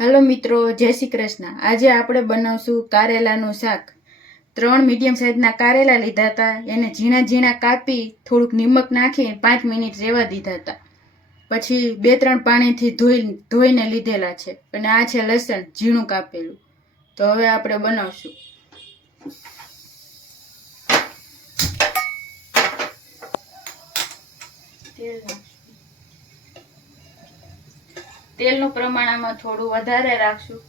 Hello મિત્રો, જય શ્રી કૃષ્ણ। આજે આપણે બનાવશું કારેલાનું શાક। 3 મીડિયમ સાઇઝના કારેલા લીધા હતા, એને ઝીણા ઝીણા કાપી થોડુંક નિમક નાખી 5 મિનિટ રહેવા દીધા હતા। પછી 2-3 પાણીથી ધોઈને લીધેલા છે અને આ છે લસણ ઝીણું કાપેલું। તો હવે આપણે બનાવશું। તેલનું પ્રમાણ આમાં થોડું વધારે રાખશું।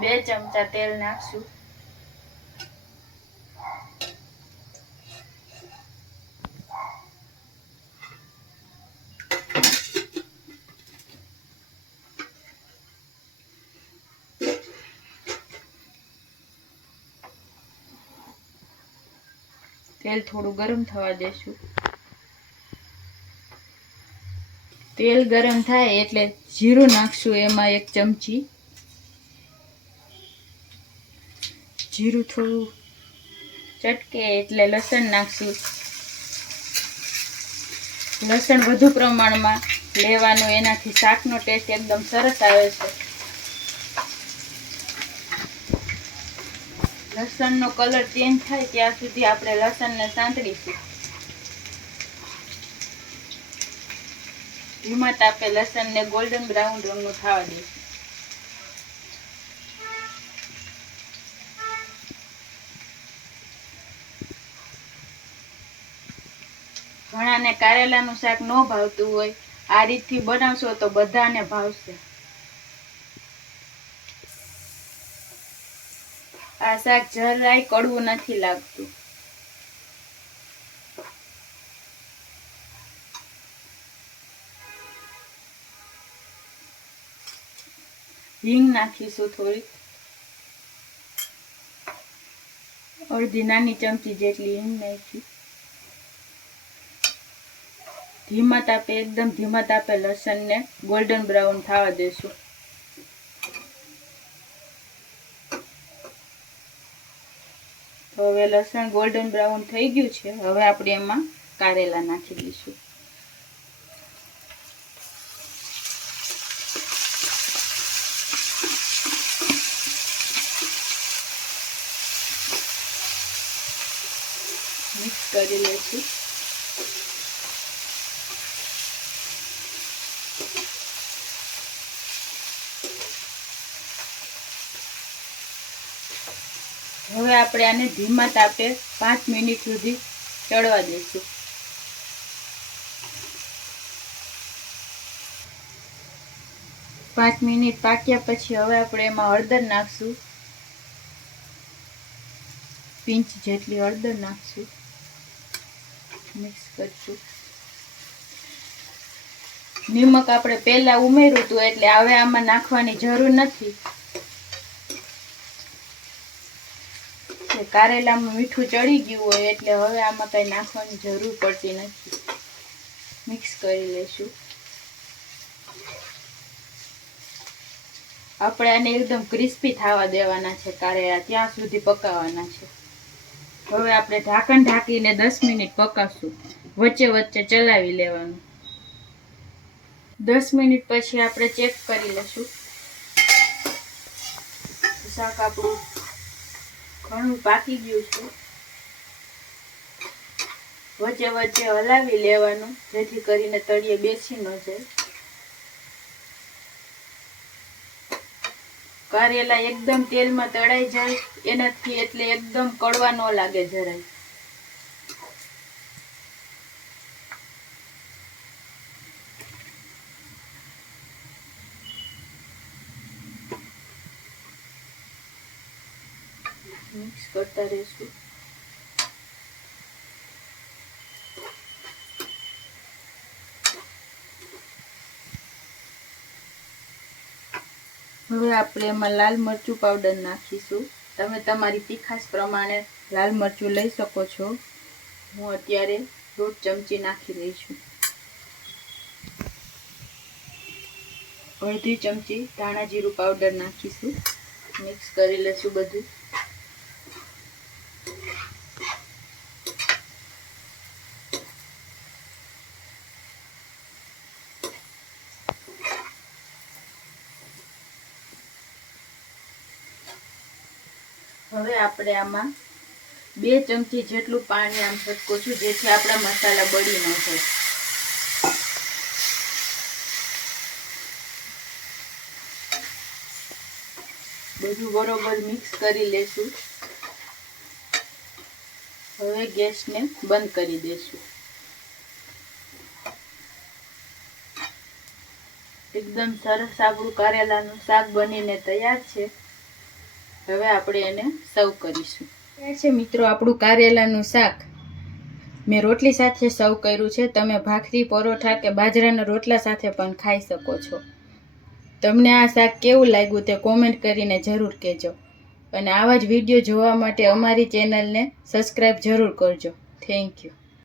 બે ચમચા તેલ નાખશું। તેલ થોડું ગરમ થવા દેશું। તેલ ગરમ થાય એટલે જીરું નાખશું। એમાં 1 ચમચી જીરું થોડું ચટકે એટલે લસણ નાખશું। લસણ વધુ પ્રમાણમાં લેવાનું, એનાથી શાકનો ટેસ્ટ એકદમ સરસ આવે છે। લસણનો કલર ચેન્જ થાય ત્યાં સુધી આપણે લસણને સાંતળીશું। ધીમા તાપે લસણને ગોલ્ડન બ્રાઉન રંગનું થવા દઈશું। ઘણાને કારેલાનું શાક ન ભાવતું હોય, આ રીતથી બનાવશો તો બધાને ભાવશે। આ શાક જરાય કડવું નથી લાગતું। હિંગ નાખીશું થોડીક, અડધી નાની ચમચી જેટલી હિંગ નાખી। ધીમા તાપે, એકદમ ધીમા તાપે લસણને ગોલ્ડન બ્રાઉન થવા દેશું। તો હવે લસણ ગોલ્ડન બ્રાઉન થઈ ગયું છે। હવે આપણે એમાં કારેલા નાખી દઈશું। મિક્સ કરી લઈશું। હવે આપણે આને ધીમા તાપે 5 મિનિટ સુધી ચડવા દઈશું। પાંચ મિનિટ પાક્યા પછી હવે આપણે એમાં હળદર નાખશું। પિંચ જેટલી હળદર નાખશું। મિક્સ કરશું। નિમક આપણે પહેલા ઉમેર્યું હતું એટલે હવે આમાં નાખવાની જરૂર નથી। કારેલામાં મીઠું ચડી ગયું હોય એટલે હવે આમાં કઈ નાખવાની જરૂર પડતી નથી। મિક્સ કરી લઈશું। આપણે આને એકદમ ક્રિસ્પી થવા દેવાના છે કારેલા, ત્યાં સુધી પકાવવાના છે। હવે આપણે ઢાંકણ ઢાંકીને 10 મિનિટ પકાવશું। વચ્ચે વચ્ચે ચલાવી લેવાનું। 10 મિનિટ પછી આપણે ચેક કરી લઈશું। શાક આપણું ઘણું પાકી ગયું છે। વચ્ચે વચ્ચે હલાવી લેવાનું જેથી કરીને તળિયે બેસી ન જાય। કારેલા એકદમ તેલમાં તળાઈ જાય એનાથી, એટલે એકદમ કડવા ન લાગે જરાય। મિક્સ કરતા રહીશું। હવે આપણે એમાં લાલ મરચું પાવડર નાખીશું। તમે તમારી તીખાશ પ્રમાણે લાલ મરચું લઈ શકો છો। હું અત્યારે 1.5 ચમચી નાખી રહી છું। અડધી ચમચી ધાણા જીરું પાવડર નાખીશું। મિક્સ કરી લઈશું બધું। હવે આપણે આમાં 2 ચમચી જેટલું પાણી આમ છટકું છું, જેથી આપણા મસાલા બળી ન જાય. બધું બરોબર મિક્સ કરી લેશું. હવે ગેસને બંધ કરી દેશું. એકદમ સરસ આપણું કારેલાનું શાક બનીને તૈયાર છે. હવે આપણે એને સર્વ કરીશું. તૈયાર છે મિત્રો આપણું કારેલાનું શાક. મેં રોટલી સાથે સર્વ કર્યું છે. તમે ભાખરી, પરોઠા કે બાજરાના રોટલા સાથે પણ ખાઈ શકો છો. તમને આ શાક કેવું લાગ્યું તે કોમેન્ટ કરીને જરૂર કહેજો. અને આવા જ વિડીયો જોવા માટે અમારી ચેનલને સબસ્ક્રાઈબ જરૂર કરજો. Thank you.